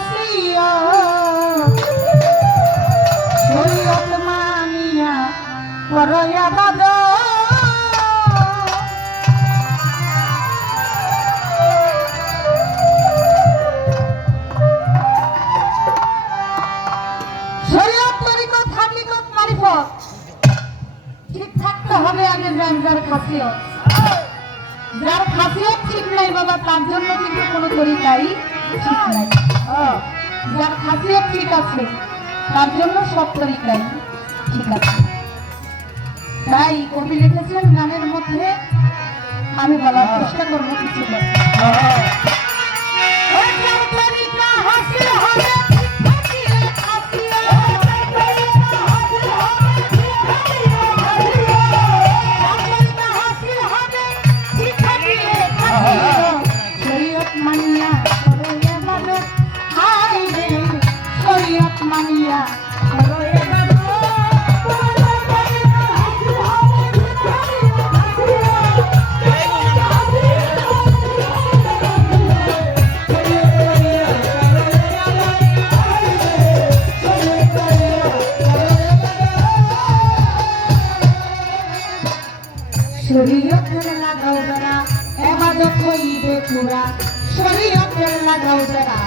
ওসিয়া শরীয়ত মানিয়া করো ইবাদত শরীয়ত তরিকত হাকিকত ঠিক থাকতে হবে আগে যার খাসিয়ত। যার খাসিয়ত ঠিক নাই বাবা, তার জন্য কিন্তু কোনো তরিকাই ঠিক নাই। যার খাসিও ঠিক আছে। তার জন্য সব তরিকাই ঠিক আছে। তাই কবি লিখেছেন, গানের মধ্যে আমি বলার চেষ্টা করব কিছু শরীয়তের লাগাও বেড়া এবাদত হইবে পুরা শরীয়তের লাগাও বেড়া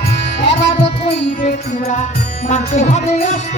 এবাদত হইবে পুরা মানতে হবে অষ্ট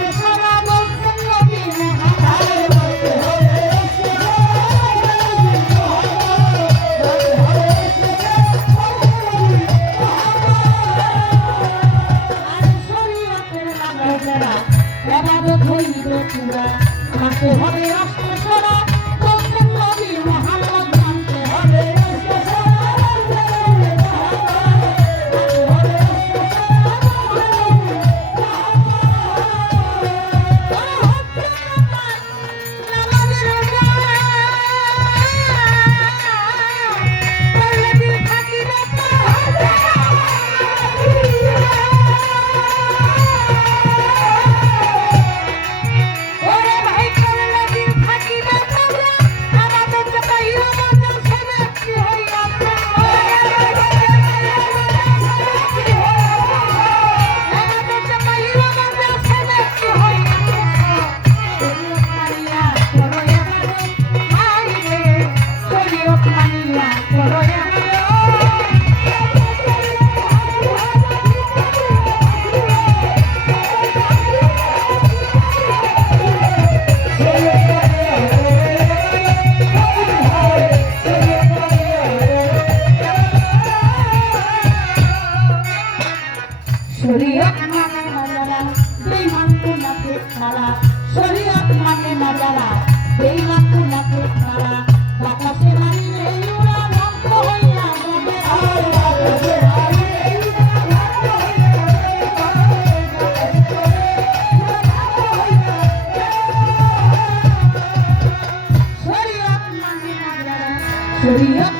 শরীয়ত মানে না যারা বেঈমান গুনাহে ছাড়া শরীয়ত মানে না যারা বেঈমান গুনাহে ছাড়া বাতাসে মারিলে উড়া ভক্ত হইয়া যাবে। আর বাতাসে শরীয়ত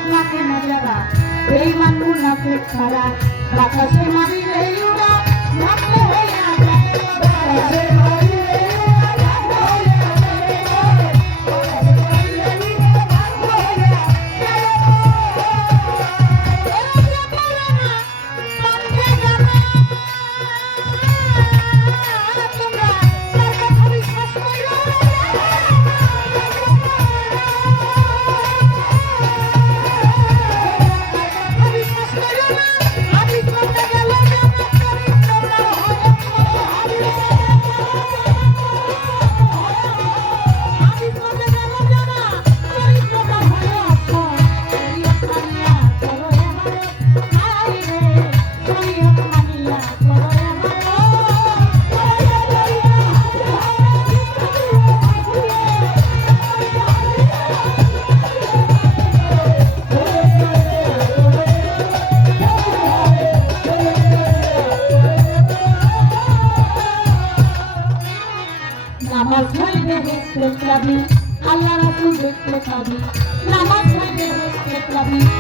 प्रभु। नमस्ते प्रभु।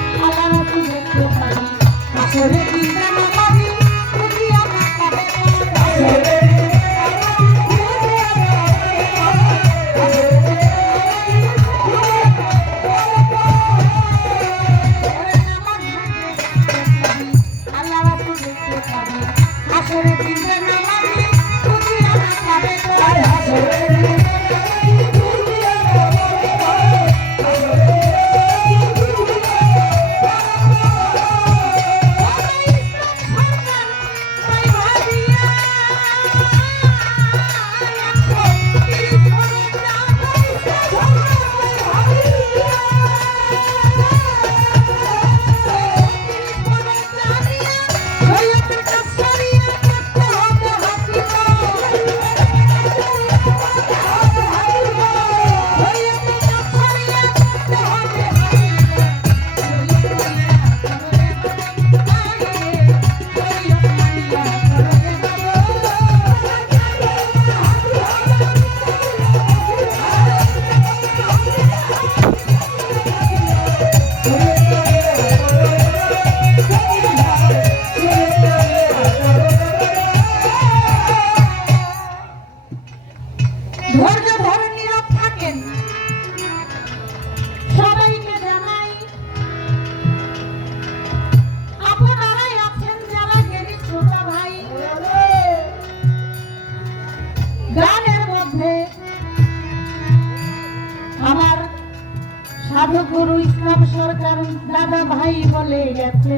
বলে গেছে।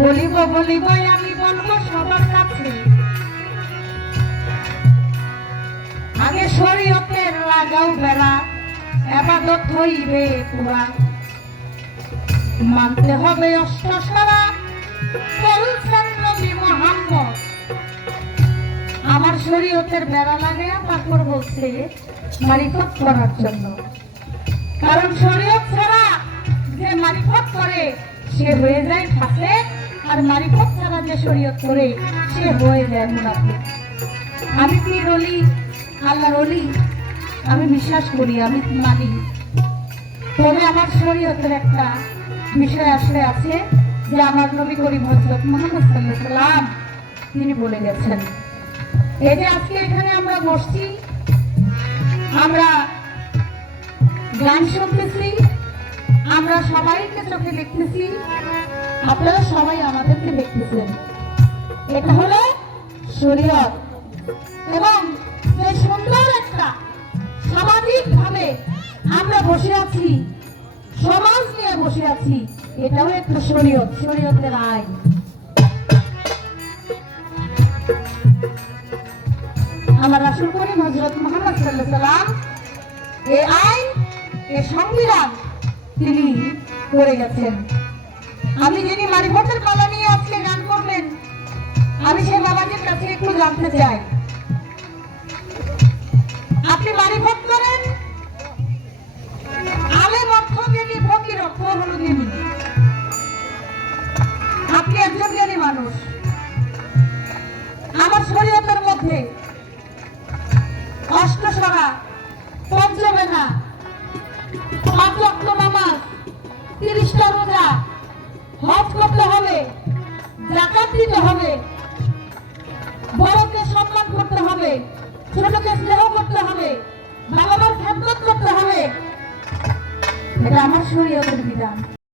বলিব বলিব, আমি বলব সবার কাছে। আগে শরীয়তের লাগাও বেড়া এবাদত হইবে পুরা। মানতে হবে অষ্টসারা। বলছেন নবী মোহাম্মদ, আমার শরীয়তের বেড়া লাগে, তারপর বলছে মারিফত করার জন্য। কারণ শরীয়ত ছাড়া যে মারিফত করে, সে হয়ে যায় ফাঁসে, আর মারিফত ছাড়া যে শরীয়ত করে, সে হয়ে যায় মুনাফিক। আমি পীর অলি আল্লাহর অলি আমি বিশ্বাস করি, আমি মানি? তবে আমার শরীয়তের একটা বিষয় আসলে আছে যে আমার নবী করিম হজরত মোহাম্মদ সাল্লাম তিনি বলে গেছেন, এই যে আজকে এখানে আমরা বসছি, আমরা গান শুনতেছি। আমরা সবাইকে চোখে দেখতেছি। আপনারা সবাই আমাদেরকে দেখতেছেন। এটা হলো শরীয়ত। এবং যে সুন্দর একটা সামাজিক ভাবে আমরা বসে আছি, সমাজ নিয়ে বসে আছি, এটাও একটা শরীয়ত, শরীয়তের আইন। আমার রাসুল করিম হজরত মোহাম্মদ সাল্লাহ সাল্লাম এ সংবিধান তিনি করে গেছেন। আমি যিনি মারিফতের মালা নিয়ে আজকে গান করবেন আমি সে বাবাজির কাছে একটু জানতে চাই। আপনি মারিফত করেন?